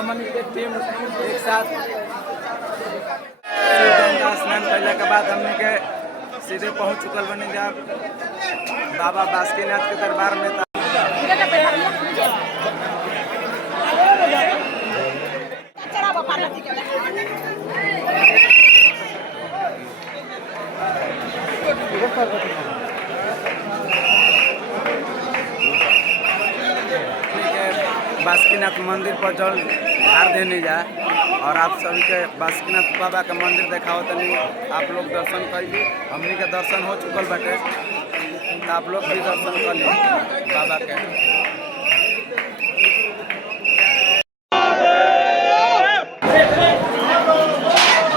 हमन के टीम एक साथ गंगा स्नान कैला के बाद हमने के सीधे पहुंच चुकल बनी जा बाबा बासुकीनाथ के दरबार में। बासुकीनाथ मंदिर पर जल ढार देने जा और आप सभी के बासुकीनाथ बाबा का मंदिर देखाओ तनी आप लोग दर्शन कर ली। हमनी के दर्शन हो चुकल बाटे तो आप लोग भी दर्शन कर ली बाबा के।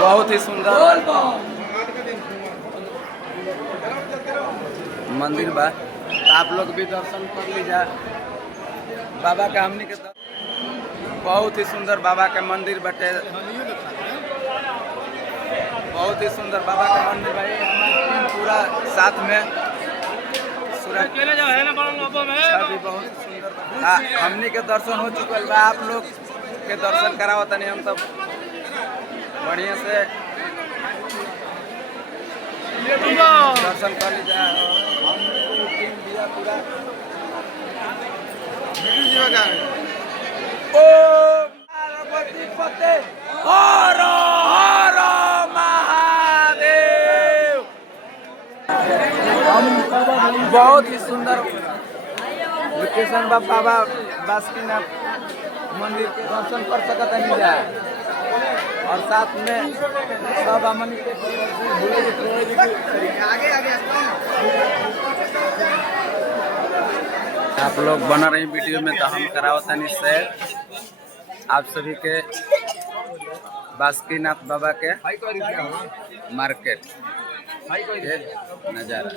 बहुत ही सुंदर मंदिर बा, आप लोग भी दर्शन कर लीजा बाबा का। हमनी के बहुत ही सुंदर बाबा के मंदिर बटे, बहुत ही सुंदर बाबा का मंदिर भाई। पूरा साथ में भी बहुत सुंदर। हमनी के दर्शन हो चुकल बा, आप लोग के दर्शन करावत नहीं हम सब बढ़िया से दर्शन कर लीजा। पूरा पार्वती पते हर हर महादेव। बहुत ही सुंदर लोकेशन बा बाबा बासुकीनाथ मंदिर के दर्शन कर सकत नहीं जा और साथ में सब हमन के आप लोग बना रही वीडियो में तो हम करावतानी से आप सभी के बासुकीनाथ बाबा के मार्केट नज़ारा।